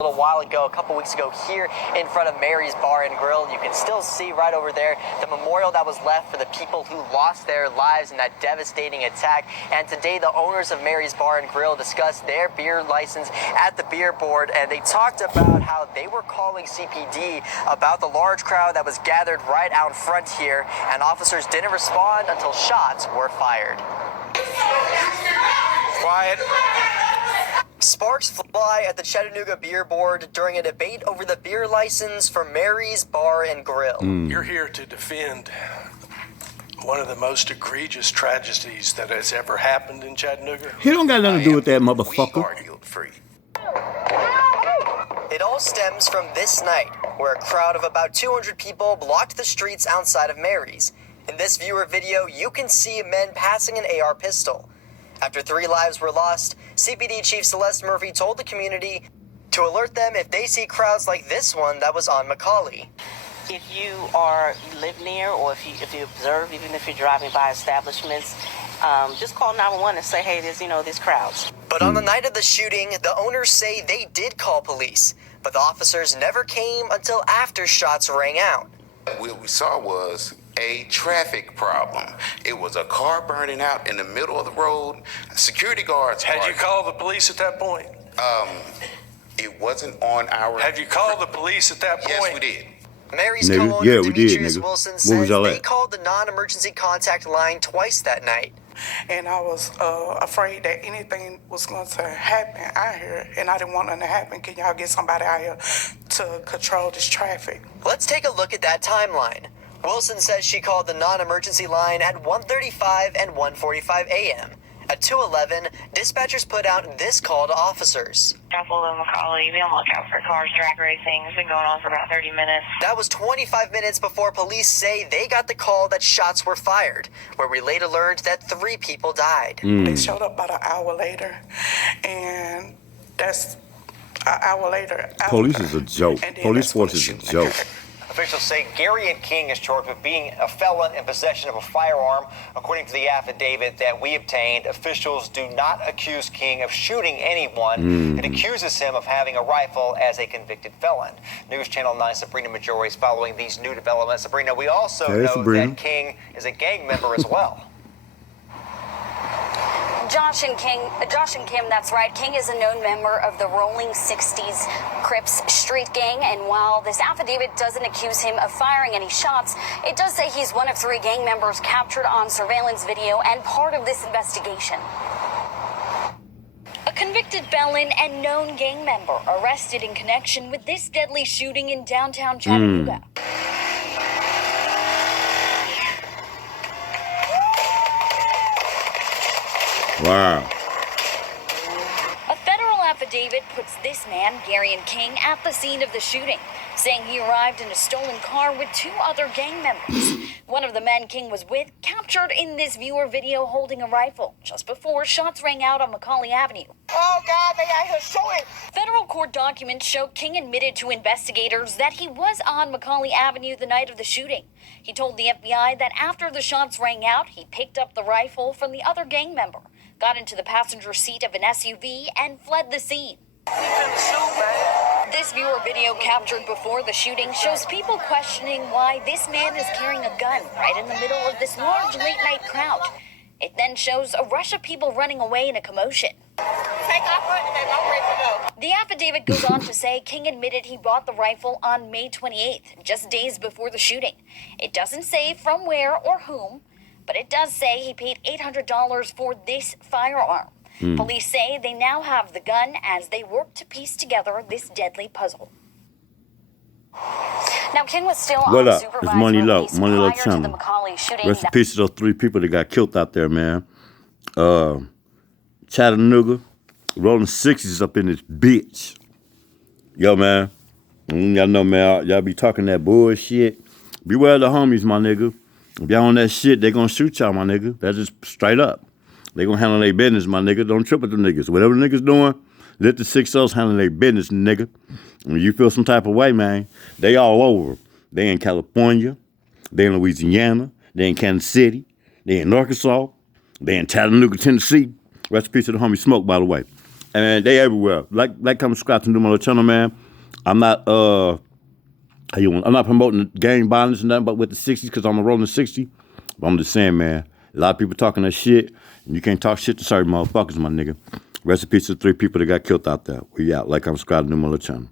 A little while ago, a couple weeks ago, here in front of Mary's Bar and Grill. You can still see right over there the memorial that was left for the people who lost their lives in that devastating attack. And today, the owners of Mary's Bar and Grill discussed their beer license at the beer board, and they talked about how they were calling CPD about the large crowd that was gathered right out front here, and officers didn't respond until shots were fired. Quiet. Sparks fly at the Chattanooga Beer Board during a debate over the beer license for Mary's Bar and Grill. You're here to defend one of the most egregious tragedies that has ever happened in Chattanooga. He don't got nothing to do with that, motherfucker. We are guilt-free. It all stems from this night, where a crowd of about 200 people blocked the streets outside of Mary's. In this viewer video, you can see men passing an AR pistol. After 3 lives were lost, CPD Chief Celeste Murphy told the community to alert them if they see crowds like this one that was on McCALLIE. If you live near, or if you observe, even if you're driving by establishments, just call 911 and say, hey, there's these crowds. But on the night of the shooting, the owners say they did call police, but the officers never came until after shots rang out. What we saw was a traffic problem. It was a car burning out in the middle of the road. Security guards. Had you called the police at that point? It wasn't on our. Had you called the police at that point? Yes, we did. Mary's Nigga, co-owner yeah, we did, Demetrius nigga. Wilson Where says was y'all they at? called the non-emergency contact line twice that night. And I was afraid that anything was going to happen out here, and I didn't want nothing to happen. Can y'all get somebody out here to control this traffic? Let's take a look at that timeline. Wilson says she called the non-emergency line at 1:35 and 1:45 a.m. At 2:11, dispatchers put out this call to officers. Couple of McCALLIE, be on the lookout for cars, drag racing. It's been going on for about 30 minutes. That was 25 minutes before police say they got the call that shots were fired, where we later learned that 3 people died. They showed up about an hour later, and that's an hour later. Police is a joke. And then Police that's when force the is a shooting joke. occurred. Officials say Gary King is charged with being a felon in possession of a firearm. According to the affidavit that we obtained, officials do not accuse King of shooting anyone. It accuses him of having a rifle as a convicted felon. News Channel 9 Sabrina Majori is following these new developments. Sabrina, we also know Sabrina. that King is a gang member as well. Josh and Kim, that's right. King is a known member of the Rolling 60's Crips street gang, and while this affidavit doesn't accuse him of firing any shots, it does say he's one of 3 gang members captured on surveillance video and part of this investigation. A convicted felon and known gang member arrested in connection with this deadly shooting in downtown Chattanooga. Wow. A federal affidavit puts this man, Gary King, at the scene of the shooting, saying he arrived in a stolen car with 2 other gang members. One of the men King was with captured in this viewer video holding a rifle just before shots rang out on McCALLIE Avenue. Oh, God, they out here shooting. Federal court documents show King admitted to investigators that he was on McCALLIE Avenue the night of the shooting. He told the FBI that after the shots rang out, he picked up the rifle from the other gang member, got into the passenger seat of an SUV, and fled the scene. This viewer video captured before the shooting shows people questioning why this man is carrying a gun right in the middle of this large late-night crowd. It then shows a rush of people running away in a commotion. Take off running, baby. I'm ready to go. The affidavit goes on to say King admitted he bought the rifle on May 28th, just days before the shooting. It doesn't say from where or whom, but it does say he paid $800 for this firearm. Police say they now have the gun as they work to piece together this deadly puzzle. Now, King was still What on up? supervised It's Money Low. release Money Low prior to the channel. McCALLIE shooting. Rest in peace to those 3 people that got killed out there, man. Chattanooga, rolling 60's up in this bitch. Yo, man. Y'all know, man, y'all be talking that bullshit. Beware of the homies, my nigga. If y'all on that shit, they gonna shoot y'all, my nigga. That's just straight up. They gonna handle their business, my nigga. Don't trip with the niggas. Whatever the niggas doing, let the 60's handle their business, nigga. When you feel some type of way, man, they all over. They in California. They in Louisiana. They in Kansas City. They in Arkansas. They in Chattanooga, Tennessee. Rest in peace to the homie Smoke, by the way. And they everywhere. Like, come subscribe to the new channel, man. I'm not I'm not promoting gang violence and nothing, but with the 60s, because I'm a rolling 60. But I'm just saying, man, a lot of people talking that shit, and you can't talk shit to certain motherfuckers, my nigga. Rest in peace to 3 people that got killed out there. We out. Like, I'm subscribed to the new channel.